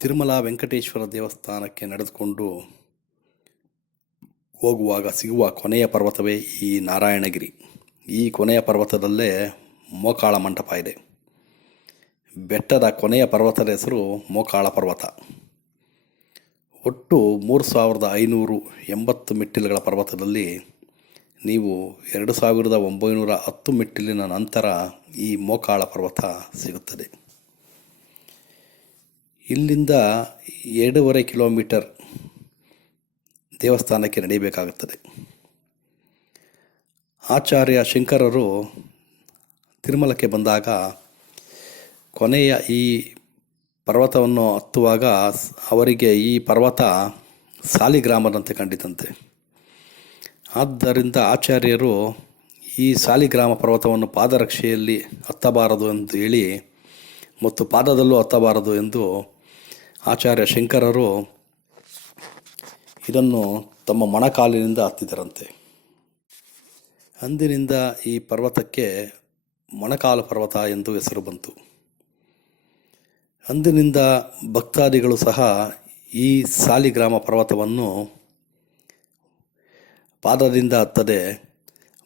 ತಿರುಮಲ ವೆಂಕಟೇಶ್ವರ ದೇವಸ್ಥಾನಕ್ಕೆ ನಡೆದುಕೊಂಡು ಹೋಗುವಾಗ ಸಿಗುವ ಕೊನೆಯ ಪರ್ವತವೇ ಈ ನಾರಾಯಣಗಿರಿ. ಈ ಕೊನೆಯ ಪರ್ವತದಲ್ಲೇ ಮೋಕಾಳ ಮಂಟಪ ಇದೆ. ಬೆಟ್ಟದ ಕೊನೆಯ ಪರ್ವತದ ಹೆಸರು ಮೋಕಾಳ ಪರ್ವತ. ಒಟ್ಟು 3580 ಮೆಟ್ಟಿಲುಗಳ ಪರ್ವತದಲ್ಲಿ ನೀವು 2910 ಮೆಟ್ಟಿಲಿನ ನಂತರ ಈ ಮೋಕಾಳ ಪರ್ವತ ಸಿಗುತ್ತದೆ. ಇಲ್ಲಿಂದ 2.5 ಕಿಲೋಮೀಟರ್ ದೇವಸ್ಥಾನಕ್ಕೆ ನಡೆಯಬೇಕಾಗುತ್ತದೆ. ಆಚಾರ್ಯ ಶಂಕರರು ತಿರುಮಲಕ್ಕೆ ಬಂದಾಗ ಕೊನೆಯ ಈ ಪರ್ವತವನ್ನು ಹತ್ತುವಾಗ ಅವರಿಗೆ ಈ ಪರ್ವತ ಸಾಲಿಗ್ರಾಮದಂತೆ ಕಂಡಿತಂತೆ. ಆದ್ದರಿಂದ ಆಚಾರ್ಯರು ಈ ಸಾಲಿಗ್ರಾಮ ಪರ್ವತವನ್ನು ಪಾದರಕ್ಷೆಯಲ್ಲಿ ಹತ್ತಬಾರದು ಎಂದು ಹೇಳಿ ಮತ್ತು ಪಾದದಲ್ಲೂ ಹತ್ತಬಾರದು ಎಂದು ಆಚಾರ್ಯ ಶಂಕರರು ಇದನ್ನು ತಮ್ಮ ಮೊಣಕಾಲಿನಿಂದ ಹತ್ತಿದರಂತೆ. ಅಂದಿನಿಂದ ಈ ಪರ್ವತಕ್ಕೆ ಮೊಣಕಾಲು ಪರ್ವತ ಎಂದು ಹೆಸರು ಬಂತು. ಅಂದಿನಿಂದ ಭಕ್ತಾದಿಗಳು ಸಹ ಈ ಸಾಲಿಗ್ರಾಮ ಪರ್ವತವನ್ನು ಪಾದದಿಂದ ಹತ್ತದೆ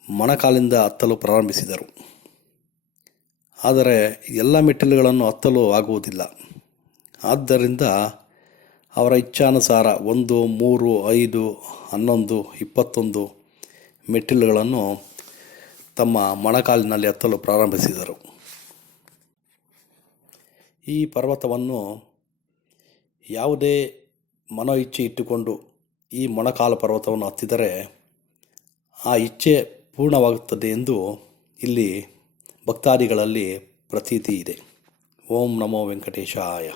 ಮೊಣಕಾಲಿಂದ ಹತ್ತಲು ಪ್ರಾರಂಭಿಸಿದರು. ಆದರೆ ಎಲ್ಲ ಮೆಟ್ಟಿಲುಗಳನ್ನು ಹತ್ತಲು ಆಗುವುದಿಲ್ಲ. ಆದ್ದರಿಂದ ಅವರ ಇಚ್ಛಾನುಸಾರ 1, 3, 5, 11, 21 ಮೆಟ್ಟಿಲುಗಳನ್ನು ತಮ್ಮ ಮೊಣಕಾಲಿನಲ್ಲಿ ಹತ್ತಲು ಪ್ರಾರಂಭಿಸಿದರು. ಈ ಪರ್ವತವನ್ನು ಯಾವುದೇ ಮನೋ ಇಚ್ಛೆ ಇಟ್ಟುಕೊಂಡು ಈ ಮೊಣಕಾಲು ಪರ್ವತವನ್ನು ಹತ್ತಿದರೆ ಆ ಇಚ್ಛೆ ಪೂರ್ಣವಾಗುತ್ತದೆ ಎಂದು ಇಲ್ಲಿ ಭಕ್ತಾದಿಗಳಲ್ಲಿ ಪ್ರತೀತಿ ಇದೆ. ಓಂ ನಮೋ ವೆಂಕಟೇಶಾಯ.